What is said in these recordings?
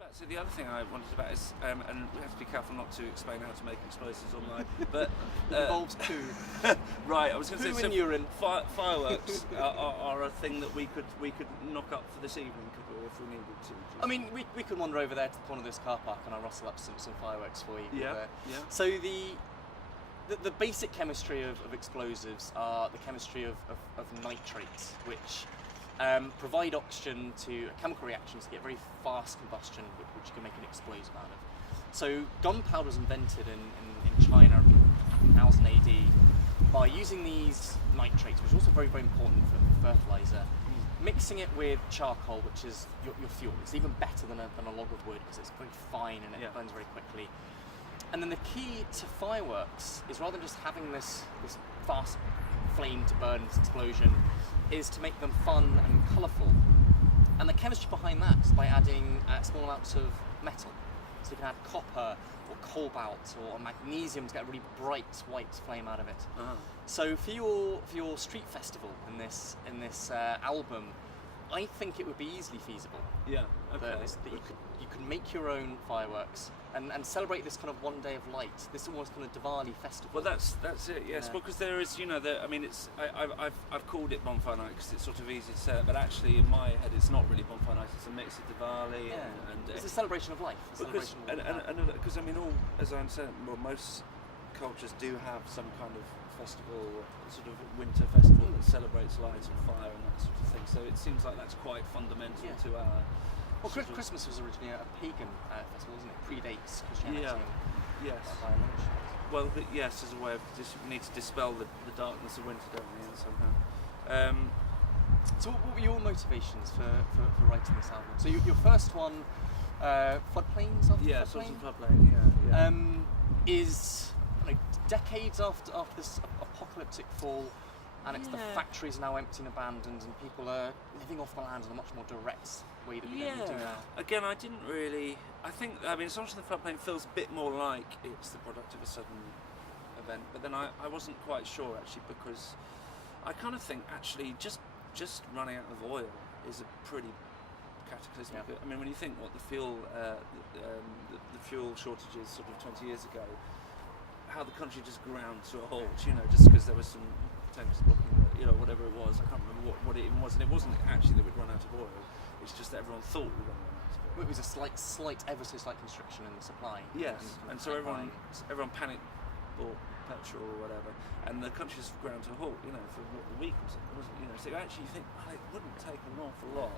So the other thing I wanted about is, and we have to be careful not to explain how to make explosives online, but it involves poo. Right, I was going to say, poo and urine. Fireworks are a thing that we could knock up for this evening, could we, if we needed to? I mean, we could wander over there to the corner of this car park and I'll rustle up some fireworks for you. Yeah. So the basic chemistry of explosives are the chemistry of nitrates, which provide oxygen to a chemical reaction to get very fast combustion, which you can make an explosive out of. So gunpowder was invented in China in 1000 AD by using these nitrates, which is also very, very important for fertilizer, mixing it with charcoal, which is your fuel. It's even better than a log of wood because it's very fine and it burns very quickly. And then the key to fireworks is, rather than just having this fast flame to burn, this explosion, is to make them fun and colourful. And the chemistry behind that is by adding small amounts of metal. So you can add copper or cobalt or magnesium to get a really bright white flame out of it. So for your street festival in this album, I think it would be easily feasible. Yeah. Okay. That you could make your own fireworks and celebrate this kind of one day of light. This almost kind of Diwali festival. Well, that's it. Yes, because there is, I mean, it's I've called it bonfire night because it's sort of easy to say, but actually in my head it's not really bonfire night. It's a mix of Diwali and it's a celebration of life. Because I mean, as I understand, most cultures do have some kind of festival, sort of winter festival that celebrates light and fire and that sort of thing. So it seems like that's quite fundamental to our. Well, Christmas was originally a pagan festival, wasn't it? Predates Christianity. Yes. By and large. Well, yes, as a way of we need to dispel the darkness of winter, don't we? Somehow. So, what were your motivations for writing this album? So, your first one, Floodplains after Yeah, Floodplain? Swords and Floodplain. Yeah. Is decades after this apocalyptic fall, and it's the factories now empty and abandoned, and people are living off the land in a much more direct way that we do now. Again, I didn't really. I mean, Swords and Floodplain feels a bit more like it's the product of a sudden event, but then I wasn't quite sure actually, because I kind of think actually just running out of oil is a pretty cataclysmic. I mean, when you think what the fuel shortages sort of 20 years ago, how the country just ground to a halt, just because there was some tanks blocking, whatever it was. I can't remember what it even was, and it wasn't actually that we'd run out of oil. It's just that everyone thought we'd run out of oil. It was a ever so slight constriction in the supply. Yes, and so everyone panicked, bought petrol or whatever, and the country just ground to a halt, for a week or something, wasn't it? So you actually think, it wouldn't take an awful lot,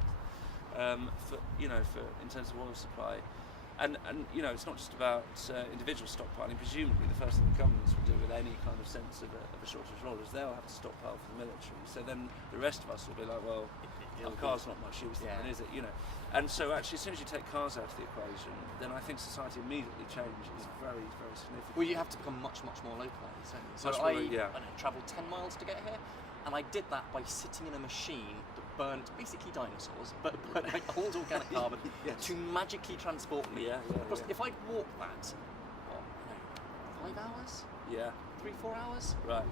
for in terms of oil supply. And it's not just about individual stockpiling. Presumably, the first thing the governments will do with any kind of sense of a shortage of oil is they'll have to stockpile for the military. So then the rest of us will be like, well, our car's not much use then, is it? And so actually, as soon as you take cars out of the equation, then I think society immediately changes very, very significantly. Well, you have to become much, much more localised. So I travelled 10 miles to get here, and I did that by sitting in a machine that burnt basically dinosaurs, but old organic carbon to magically transport me. If I'd walked that, 5 hours? 3-4 hours? Right,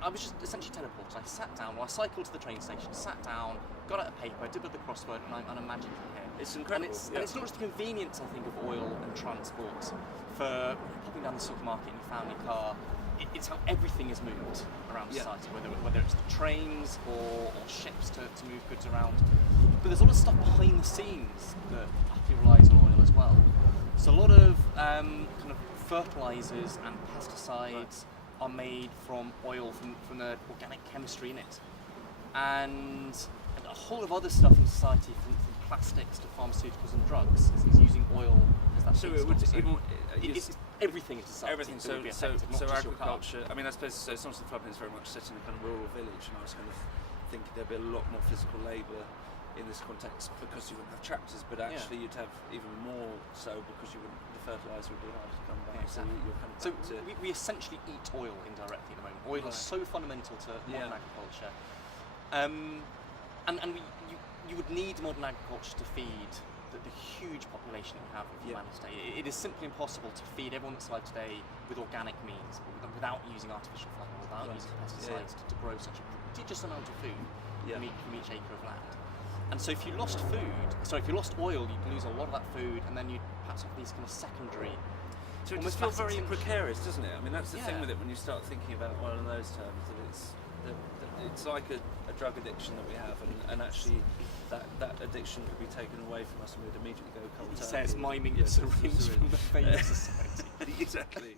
I was just essentially teleported. I sat down, I cycled to the train station, sat down, got out a paper, I did a bit of the crossword, and I'm magically here. It's incredible. And it's not just the convenience, I think, of oil and transport for popping down the supermarket in your family car. It's how everything is moved around society, whether it's the trains or ships to move goods around. But there's a lot of stuff behind the scenes that actually relies on oil as well. So a lot of kind of fertilizers and pesticides are made from oil, from the organic chemistry in it, and a whole of other stuff in society, from plastics to pharmaceuticals and drugs, is using oil as that. So it would everything in society. Everything. So agriculture. I mean, I suppose so. Swords and Floodplain is very much set in a kind of rural village, and I was kind of thinking there'd be a lot more physical labour in this context because you wouldn't have tractors, but actually you'd have even more so because the fertiliser would be harder to come by. Yeah, so we essentially eat oil indirectly at the moment. Oil is so fundamental to modern agriculture, and you would need modern agriculture to feed the huge population we have of humanity today. It is simply impossible to feed everyone that's alive today with organic means, without using artificial fertilizer, without using pesticides to grow such a prodigious amount of food from each acre of land. And so if you lost if you lost oil, you'd lose a lot of that food, and then you'd perhaps have these kind of secondary. So it almost just feels mass very extinction. precarious, doesn't it? I mean, that's the thing Yeah. with it when you start thinking about oil in those terms, that it's like a drug addiction that we have, and actually that addiction could be taken away from us and we'd immediately go cold He turkey. says miming Yeah, the syringe from the vein of society. Exactly.